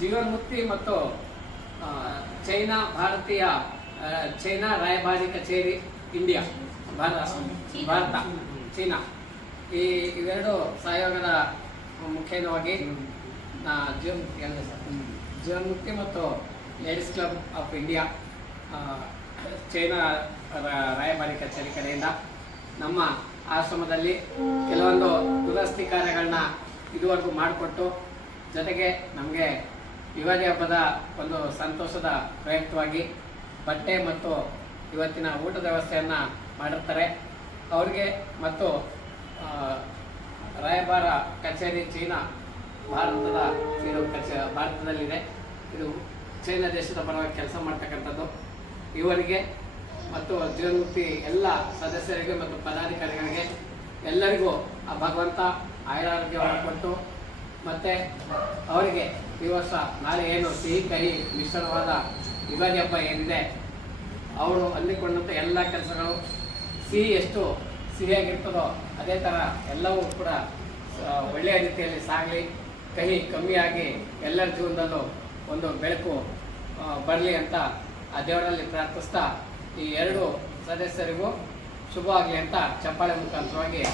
ಜೀವನ್ಮುಕ್ತಿ ಮತ್ತು ಚೈನಾ ರಾಯಭಾರಿ ಕಚೇರಿ ಇಂಡಿಯಾ ಭಾರತ ಚೀನಾ ಇವೆರಡು ಸಹಯೋಗದ ಮುಖೇನವಾಗಿ ಜೀವನ್ಮುಕ್ತಿ ಮತ್ತು ladies club of India China ರಾಯಭಾರಿ ಕಚೇರಿ ಕಡೆಯಿಂದ ನಮ್ಮ ಆಶ್ರಮದಲ್ಲಿ ಕೆಲವೊಂದು ದುರಸ್ತಿ ಕಾರ್ಯಗಳನ್ನ ಇದುವರೆಗೂ ಮಾಡಿಕೊಟ್ಟು, ಜೊತೆಗೆ ನಮಗೆ ಯುಗಾದಿ ಹಬ್ಬದ ಒಂದು ಸಂತೋಷದ ಪ್ರಯುಕ್ತವಾಗಿ ಬಟ್ಟೆ ಮತ್ತು ಇವತ್ತಿನ ಊಟದ ವ್ಯವಸ್ಥೆಯನ್ನು ಮಾಡಿರ್ತಾರೆ. ಅವ್ರಿಗೆ ಮತ್ತು ರಾಯಭಾರ ಕಚೇರಿ ಚೀನಾ ಭಾರತದಲ್ಲಿದೆ. ಇದು ಚೈನಾ ದೇಶದ ಪರವಾಗಿ ಕೆಲಸ ಮಾಡ್ತಕ್ಕಂಥದ್ದು. ಇವರಿಗೆ ಮತ್ತು ಜೀವನ್ಮುಕ್ತಿ ಎಲ್ಲ ಸದಸ್ಯರಿಗೆ ಮತ್ತು ಪದಾಧಿಕಾರಿಗಳಿಗೆ ಎಲ್ಲರಿಗೂ ಆ ಭಗವಂತ ಆಯುರಾರೋಗ್ಯವನ್ನು ಕೊಟ್ಟು, ಮತ್ತು ಅವರಿಗೆ ಈ ವರ್ಷ ನಾಳೆ ಏನು ಸಿಹಿ ಕಹಿ ಮಿಶ್ರಣವಾದ ಯುಗಾದಿ ಹಬ್ಬ ಏನಿದೆ, ಅವರು ಅಂದಿಕೊಂಡಂಥ ಎಲ್ಲ ಕೆಲಸಗಳು ಸಿಹಿ ಎಷ್ಟು ಸಿಹಿಯಾಗಿರ್ತದೋ ಅದೇ ಥರ ಎಲ್ಲವೂ ಕೂಡ ಒಳ್ಳೆಯ ರೀತಿಯಲ್ಲಿ ಸಾಗಲಿ, ಕಹಿ ಕಮ್ಮಿಯಾಗಿ ಎಲ್ಲರ ಜೀವನದಲ್ಲೂ ಒಂದು ಬೆಳಕು ಬರಲಿ ಅಂತ ಆ ದೇವರಲ್ಲಿ ಪ್ರಾರ್ಥಿಸ್ತಾ, ಈ ಎರಡು ಸದಸ್ಯರಿಗೂ ಶುಭವಾಗಲಿ ಅಂತ ಚಪ್ಪಾಳೆ ಮುಖಾಂತರವಾಗಿ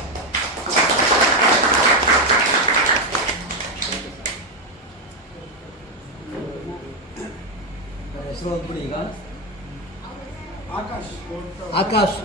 ಆಕಾಶ್